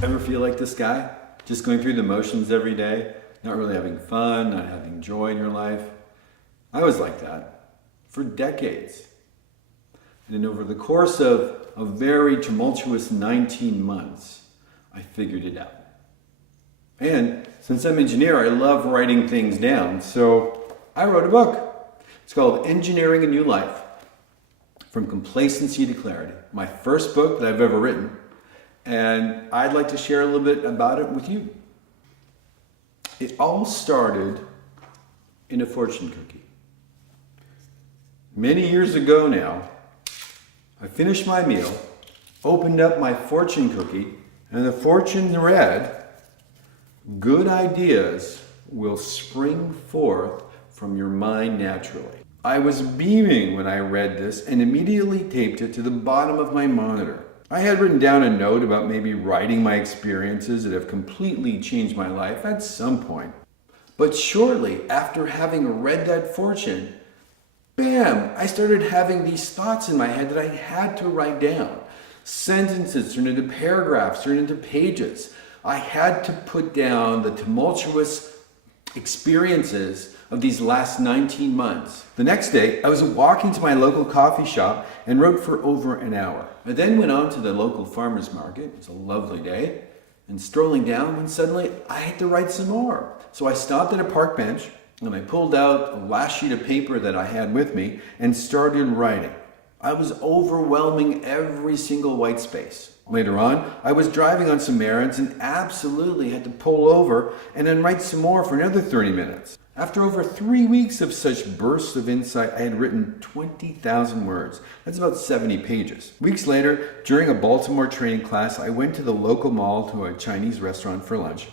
Ever feel like this guy? Just going through the motions every day, not really having fun, not having joy in your life? I was like that for decades. And then over the course of a very tumultuous 19 months, I figured it out. And since I'm an engineer, I love writing things down. So I wrote a book. It's called Engineering a New Life, From Complacency to Clarity. My first book that I've ever written. And I'd like to share a little bit about it with you. It all started in a fortune cookie. Many years ago now, I finished my meal, opened up my fortune cookie, and the fortune read, "Good ideas will spring forth from your mind naturally." I was beaming when I read this and immediately taped it to the bottom of my monitor. I had written down a note about maybe writing my experiences that have completely changed my life at some point. But shortly after having read that fortune, bam, I started having these thoughts in my head that I had to write down. Sentences turned into paragraphs, turned into pages. I had to put down the tumultuous experiences of these last 19 months. The next day, I was walking to my local coffee shop and wrote for over an hour. I then went on to the local farmer's market. It was a lovely day. And strolling down, when suddenly I had to write some more. So I stopped at a park bench and I pulled out a last sheet of paper that I had with me and started writing. I was overwhelming every single white space. Later on, I was driving on some errands and absolutely had to pull over and then write some more for another 30 minutes. After over 3 weeks of such bursts of insight, I had written 20,000 words. That's about 70 pages. Weeks later, during a Baltimore training class, I went to the local mall to a Chinese restaurant for lunch.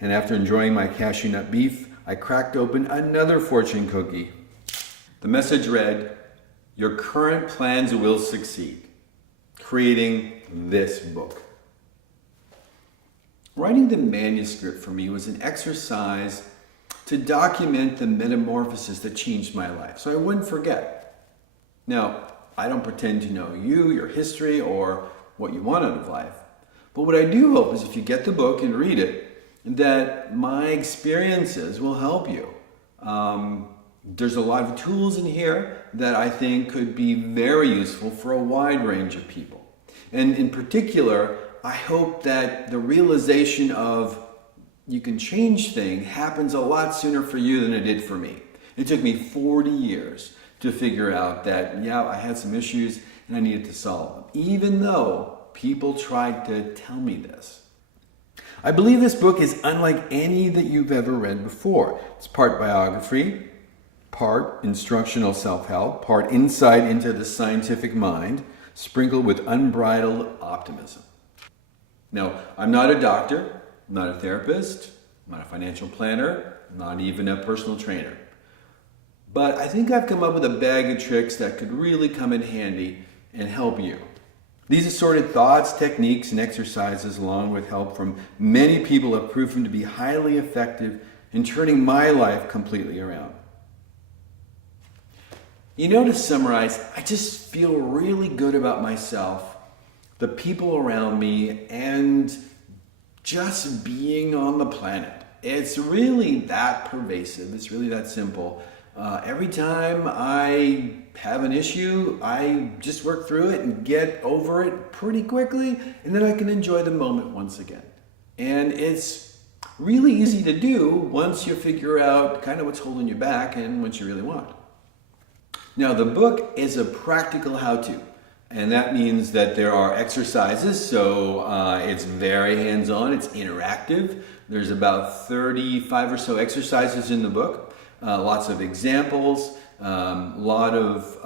And after enjoying my cashew nut beef, I cracked open another fortune cookie. The message read, "Your current plans will succeed. Creating this book." Writing the manuscript for me was an exercise to document the metamorphosis that changed my life, so I wouldn't forget. Now, I don't pretend to know you, your history, or what you want out of life. But what I do hope is if you get the book and read it, that my experiences will help you. There's a lot of tools in here that I think could be very useful for a wide range of people. And in particular, I hope that the realization of you can change things happens a lot sooner for you than it did for me. It took me 40 years to figure out that, yeah, I had some issues and I needed to solve them, even though people tried to tell me this. I believe this book is unlike any that you've ever read before. It's part biography, part instructional self-help, part insight into the scientific mind, sprinkled with unbridled optimism. Now, I'm not a doctor, I'm not a therapist, I'm not a financial planner, I'm not even a personal trainer. But I think I've come up with a bag of tricks that could really come in handy and help you. These assorted thoughts, techniques, and exercises, along with help from many people, have proven to be highly effective in turning my life completely around. You know, to summarize, I just feel really good about myself, the people around me, and just being on the planet. It's really that pervasive. It's really that simple. Every time I have an issue, I just work through it and get over it pretty quickly, and then I can enjoy the moment once again. And it's really easy to do once you figure out kind of what's holding you back and what you really want. Now, the book is a practical how-to, and that means that there are exercises, so it's very hands-on, it's interactive. There's about 35 or so exercises in the book, lots of examples, a lot of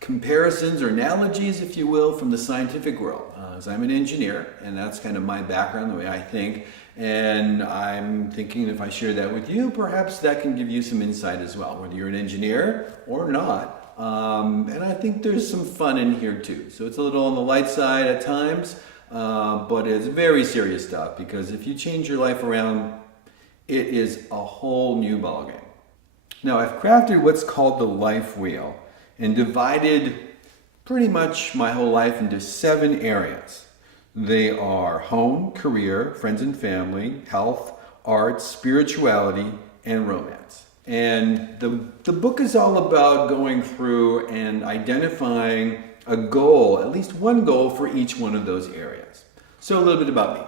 comparisons or analogies, if you will, from the scientific world. As I'm an engineer, and that's kind of my background, the way I think, and I'm thinking if I share that with you, perhaps that can give you some insight as well, whether you're an engineer or not. And I think there's some fun in here too. So it's a little on the light side at times, but it's very serious stuff, because if you change your life around, it is a whole new ballgame. Now, I've crafted what's called the life wheel and divided pretty much my whole life into 7 areas. They are home, career, friends and family, health, art, spirituality, and romance. And the book is all about going through and identifying a goal, at least one goal for each one of those areas. So a little bit about me.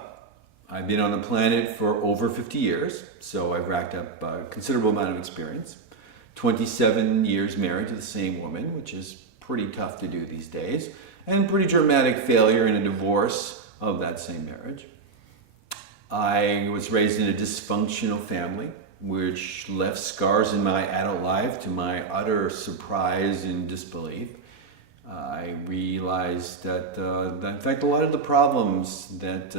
I've been on the planet for over 50 years, so I've racked up a considerable amount of experience. 27 years married to the same woman, which is pretty tough to do these days, and pretty dramatic failure in a divorce of that same marriage. I was raised in a dysfunctional family, which left scars in my adult life to my utter surprise and disbelief. I realized that, in fact, a lot of the problems that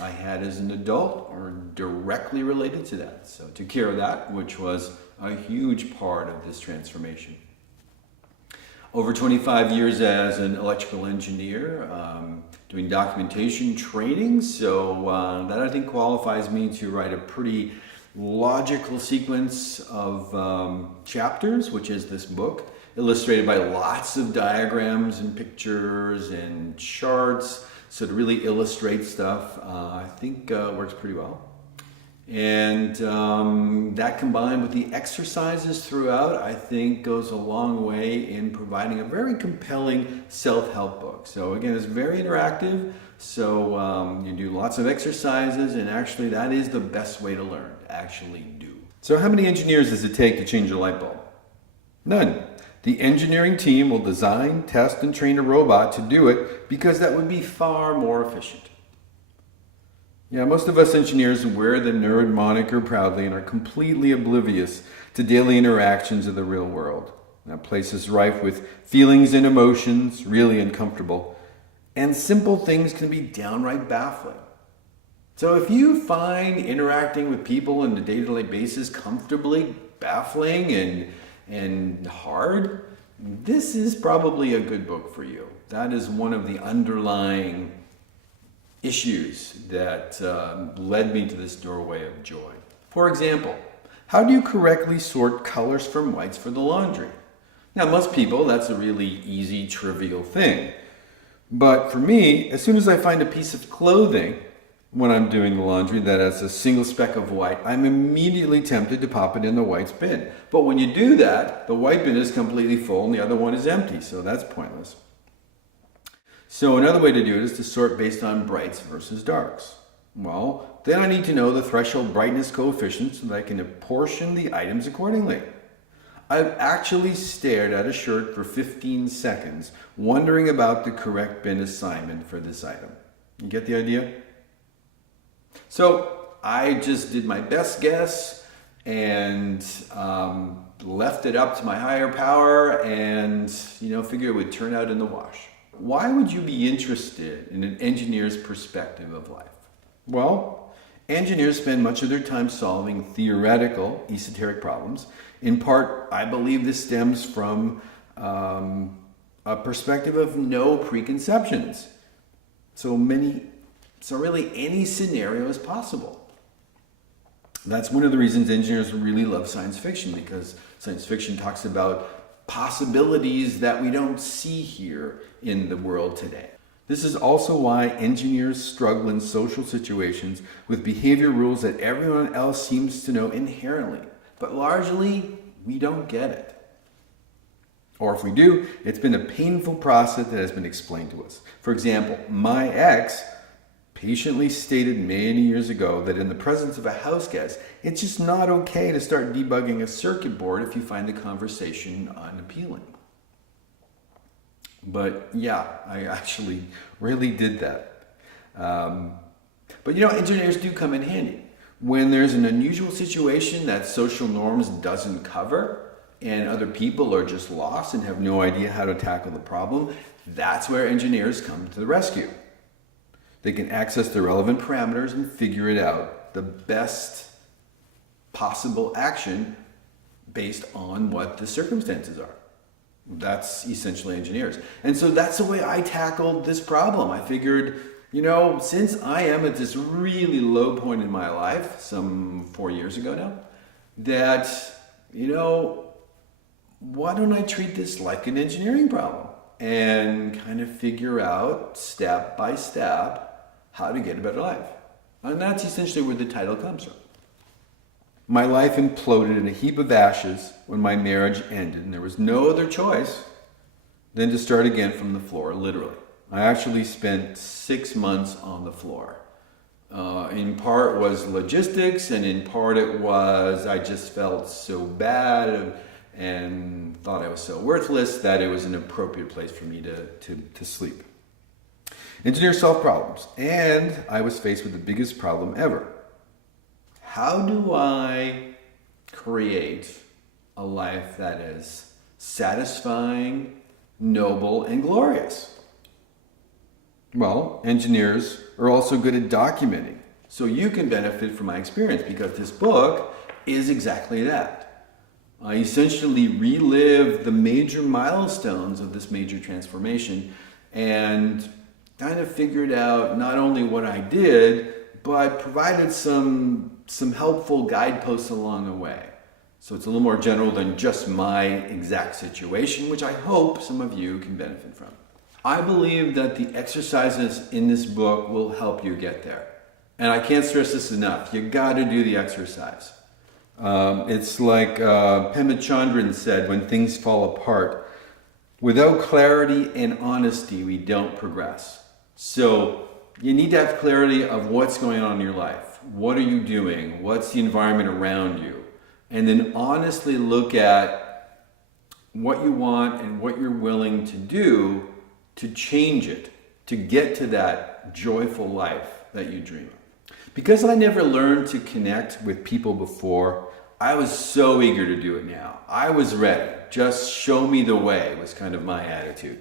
I had as an adult are directly related to that. So I took care of that, which was a huge part of this transformation. Over 25 years as an electrical engineer, doing documentation training, so that I think qualifies me to write a pretty logical sequence of chapters, which is this book, illustrated by lots of diagrams and pictures and charts, so to really illustrate stuff, I think works pretty well. And that combined with the exercises throughout, I think goes a long way in providing a very compelling self-help book. So again, it's very interactive, so you do lots of exercises, and actually that is the best way to learn, actually do. So how many engineers does it take to change a light bulb? None. The engineering team will design, test, and train a robot to do it because that would be far more efficient. Yeah, most of us engineers wear the nerd moniker proudly and are completely oblivious to daily interactions of the real world. That place is rife with feelings and emotions, really uncomfortable, and simple things can be downright baffling. So if you find interacting with people on a day-to-day basis comfortably baffling and hard, this is probably a good book for you. That is one of the underlying issues that led me to this doorway of joy. For example, how do you correctly sort colors from whites for the laundry? Now, most people, that's a really easy, trivial thing. But for me, as soon as I find a piece of clothing when I'm doing the laundry that has a single speck of white, I'm immediately tempted to pop it in the whites bin. But when you do that, the white bin is completely full and the other one is empty, so that's pointless. So another way to do it is to sort based on brights versus darks. Well, then I need to know the threshold brightness coefficient so that I can apportion the items accordingly. I've actually stared at a shirt for 15 seconds, wondering about the correct bin assignment for this item. You get the idea? So I just did my best guess and left it up to my higher power and, figured it would turn out in the wash. Why would you be interested in an engineer's perspective of life? Well, engineers spend much of their time solving theoretical, esoteric problems. In part, I believe this stems from a perspective of no preconceptions. So really any scenario is possible. That's one of the reasons engineers really love science fiction, because science fiction talks about possibilities that we don't see here in the world today. This is also why engineers struggle in social situations with behavior rules that everyone else seems to know inherently, but largely we don't get it. Or if we do, it's been a painful process that has been explained to us. For example, my ex patiently stated many years ago that in the presence of a house guest, it's just not okay to start debugging a circuit board if you find the conversation unappealing. But yeah, I actually really did that. But engineers do come in handy. When there's an unusual situation that social norms doesn't cover and other people are just lost and have no idea how to tackle the problem, that's where engineers come to the rescue. They can access the relevant parameters and figure it out, the best possible action based on what the circumstances are. That's essentially engineers. And so that's the way I tackled this problem. I figured, since I am at this really low point in my life, some 4 years ago now, that, why don't I treat this like an engineering problem and kind of figure out step by step how to get a better life. And that's essentially where the title comes from. My life imploded in a heap of ashes when my marriage ended, and there was no other choice than to start again from the floor, literally. I actually spent 6 months on the floor. In part was logistics, and in part it was I just felt so bad and thought I was so worthless that it was an appropriate place for me to sleep. Engineers solve problems, and I was faced with the biggest problem ever. How do I create a life that is satisfying, noble, and glorious? Well, engineers are also good at documenting, so you can benefit from my experience because this book is exactly that. I essentially relive the major milestones of this major transformation and kind of figured out not only what I did, but provided some helpful guideposts along the way. So it's a little more general than just my exact situation, which I hope some of you can benefit from. I believe that the exercises in this book will help you get there. And I can't stress this enough. You got to do the exercise. It's like Pema Chandran said, when things fall apart, without clarity and honesty, we don't progress. So you need to have clarity of what's going on in your life. What are you doing? What's the environment around you? And then honestly look at what you want and what you're willing to do to change it, to get to that joyful life that you dream of. Because I never learned to connect with people before, I was so eager to do it now. I was ready. Just show me the way was kind of my attitude.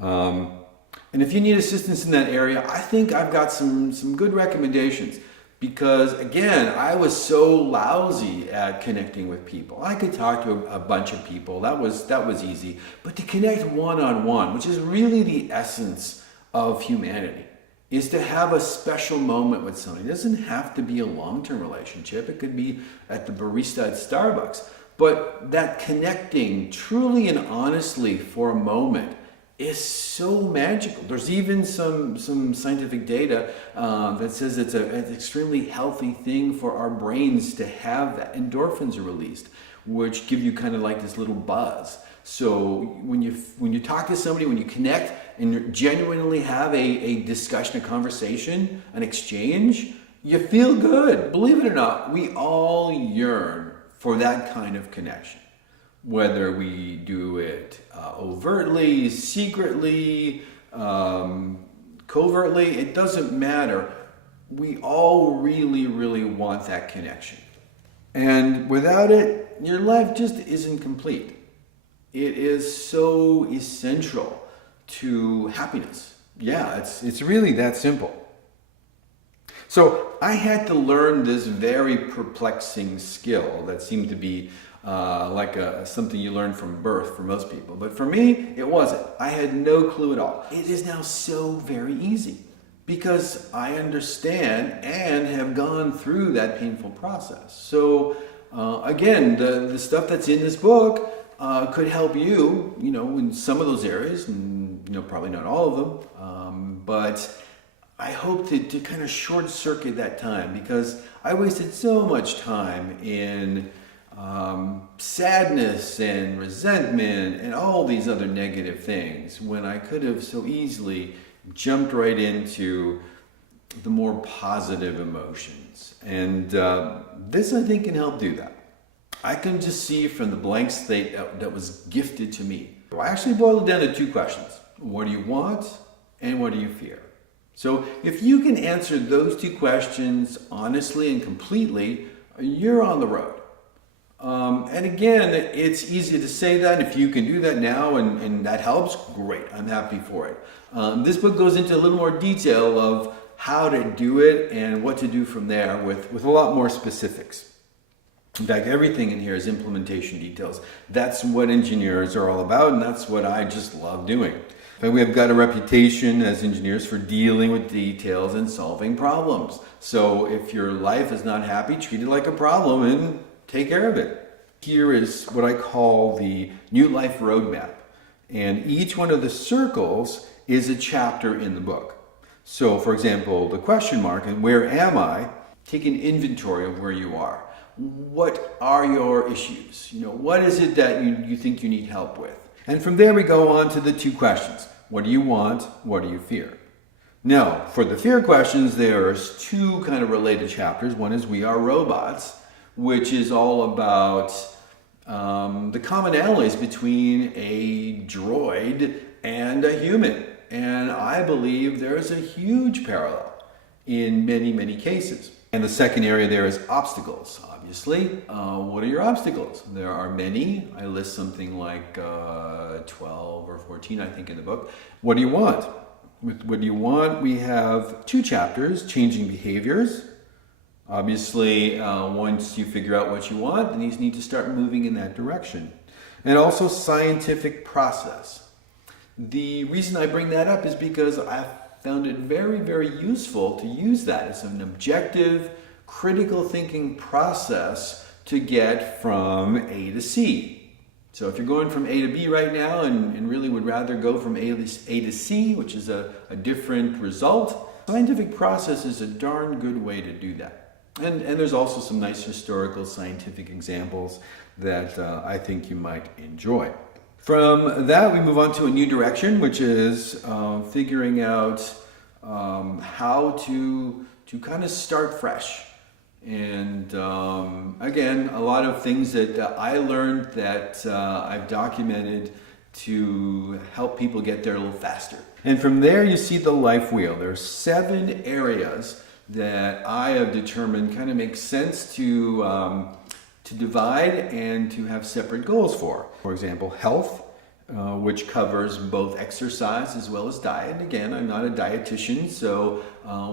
And if you need assistance in that area, I think I've got some good recommendations. Because again, I was so lousy at connecting with people. I could talk to a bunch of people, that was easy. But to connect one-on-one, which is really the essence of humanity, is to have a special moment with somebody. It doesn't have to be a long-term relationship. It could be at the barista at Starbucks. But that connecting truly and honestly for a moment is so magical. There's even some scientific data that says it's an extremely healthy thing for our brains to have that. Endorphins are released, which give you kind of like this little buzz. So when you talk to somebody, when you connect and genuinely have a discussion, a conversation, an exchange, you feel good. Believe it or not, we all yearn for that kind of connection. Whether we do it overtly, secretly, covertly, it doesn't matter. We all really, really want that connection. And without it, your life just isn't complete. It is so essential to happiness. Yeah, it's really that simple. So I had to learn this very perplexing skill that seemed to be something you learn from birth for most people. But for me, it wasn't. I had no clue at all. It is now so very easy because I understand and have gone through that painful process. So again, the stuff that's in this book could help you, in some of those areas, and probably not all of them. But I hope to kind of short circuit that time because I wasted so much time in sadness and resentment and all these other negative things when I could have so easily jumped right into the more positive emotions. And this, I think, can help do that. I can just see from the blank slate that was gifted to me. I actually boiled it down to 2 questions. What do you want and what do you fear? So if you can answer those 2 questions honestly and completely, you're on the road. And again, it's easy to say that. If you can do that now and that helps, great. I'm happy for it. This book goes into a little more detail of how to do it and what to do from there with a lot more specifics. In fact, everything in here is implementation details. That's what engineers are all about, and that's what I just love doing. And we have got a reputation as engineers for dealing with details and solving problems. So if your life is not happy, treat it like a problem and take care of it. Here is what I call the New Life Roadmap. And each one of the circles is a chapter in the book. So, for example, the question mark and where am I? Take an inventory of where you are. What are your issues? What is it that you think you need help with? And from there we go on to the two questions. What do you want? What do you fear? Now, for the fear questions, there's two kind of related chapters. One is We Are Robots, which is all about the commonalities between a droid and a human. And I believe there's a huge parallel in many, many cases. And the second area there is obstacles. Obviously, what are your obstacles? There are many. I list something like 12 or 14, I think, in the book. What do you want? With what do you want, we have two chapters, changing behaviors. Obviously, once you figure out what you want, then you need to start moving in that direction. And also scientific process. The reason I bring that up is because I found it very, very useful to use that as an objective, critical thinking process to get from A to C. So if you're going from A to B right now and really would rather go from A to C, which is a different result, scientific process is a darn good way to do that. And there's also some nice historical scientific examples that I think you might enjoy. From that, we move on to a new direction, which is figuring out how to kind of start fresh. And again, a lot of things that I learned that I've documented to help people get there a little faster. And from there, you see the life wheel. There are 7 areas that I have determined kind of make sense to divide and to have separate goals for. For example, health, which covers both exercise as well as diet. Again, I'm not a dietitian, so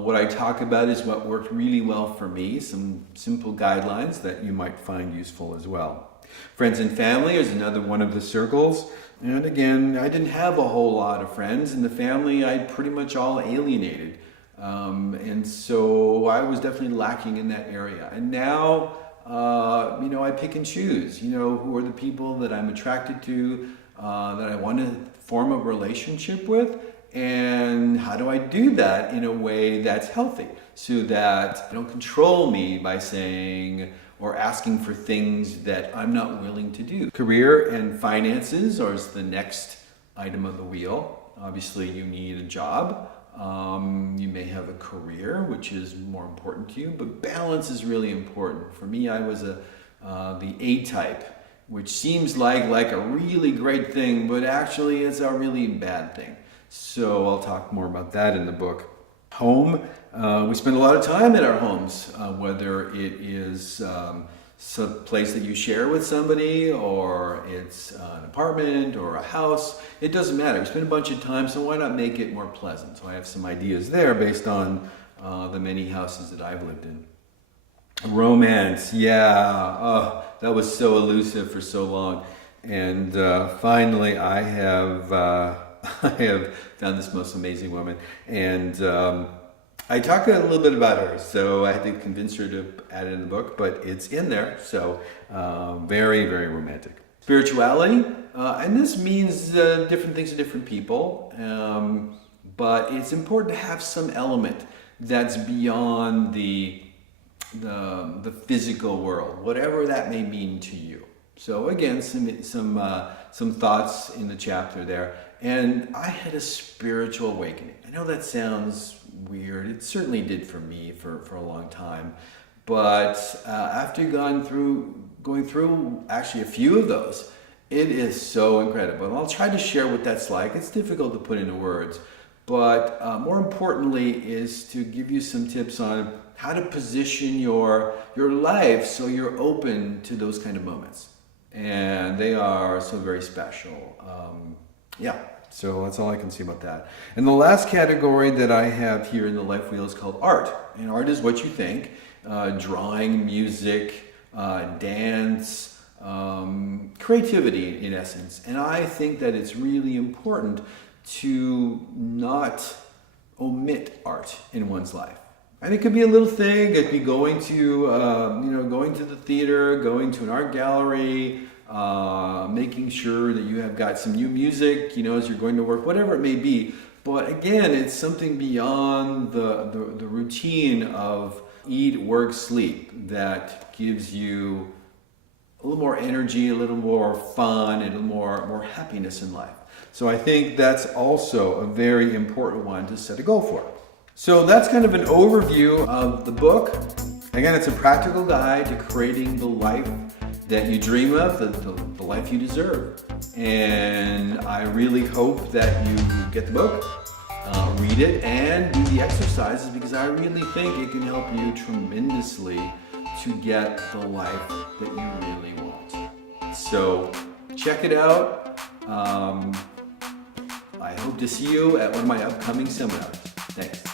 what I talk about is what worked really well for me, some simple guidelines that you might find useful as well. Friends and family is another one of the circles. And again, I didn't have a whole lot of friends. In the family, I pretty much all alienated. And so I was definitely lacking in that area. And now, I pick and choose, who are the people that I'm attracted to, that I want to form a relationship with, and how do I do that in a way that's healthy so that they don't control me by saying or asking for things that I'm not willing to do. Career and finances are the next item of the wheel. Obviously, you need a job. You may have a career, which is more important to you, but balance is really important. For me, I was the A type, which seems like a really great thing, but actually is a really bad thing. So I'll talk more about that in the book. Home, we spend a lot of time in our homes, whether it is some place that you share with somebody, or it's an apartment or a house. It doesn't matter. We spend a bunch of time, so why not make it more pleasant? So I have some ideas there based on the many houses that I've lived in. Romance, yeah, that was so elusive for so long. And finally, I have found this most amazing woman. And I talk a little bit about her, so I had to convince her to add it in the book, but it's in there, so very, very romantic. Spirituality, and this means different things to different people, but it's important to have some element that's beyond the physical world, whatever that may mean to you. So again, some thoughts in the chapter there. And I had a spiritual awakening. I know that sounds weird. It certainly did for me for a long time. But after going through actually a few of those, it is so incredible. And I'll try to share what that's like. It's difficult to put into words. But more importantly is to give you some tips on how to position your life so you're open to those kind of moments. And they are so very special. So that's all I can say about that. And the last category that I have here in the life wheel is called art. And art is what you think. Drawing, music, dance, creativity in essence. And I think that it's really important to not omit art in one's life. And it could be a little thing. It could be going to the theater, going to an art gallery, making sure that you have got some new music, as you're going to work, whatever it may be. But again, it's something beyond the routine of eat, work, sleep that gives you a little more energy, a little more fun, and a little more happiness in life. So I think that's also a very important one to set a goal for. So that's kind of an overview of the book. Again, it's a practical guide to creating the life that you dream of, the life you deserve. And I really hope that you get the book, read it, and do the exercises, because I really think it can help you tremendously to get the life that you really want. So check it out. I hope to see you at one of my upcoming seminars. Thanks.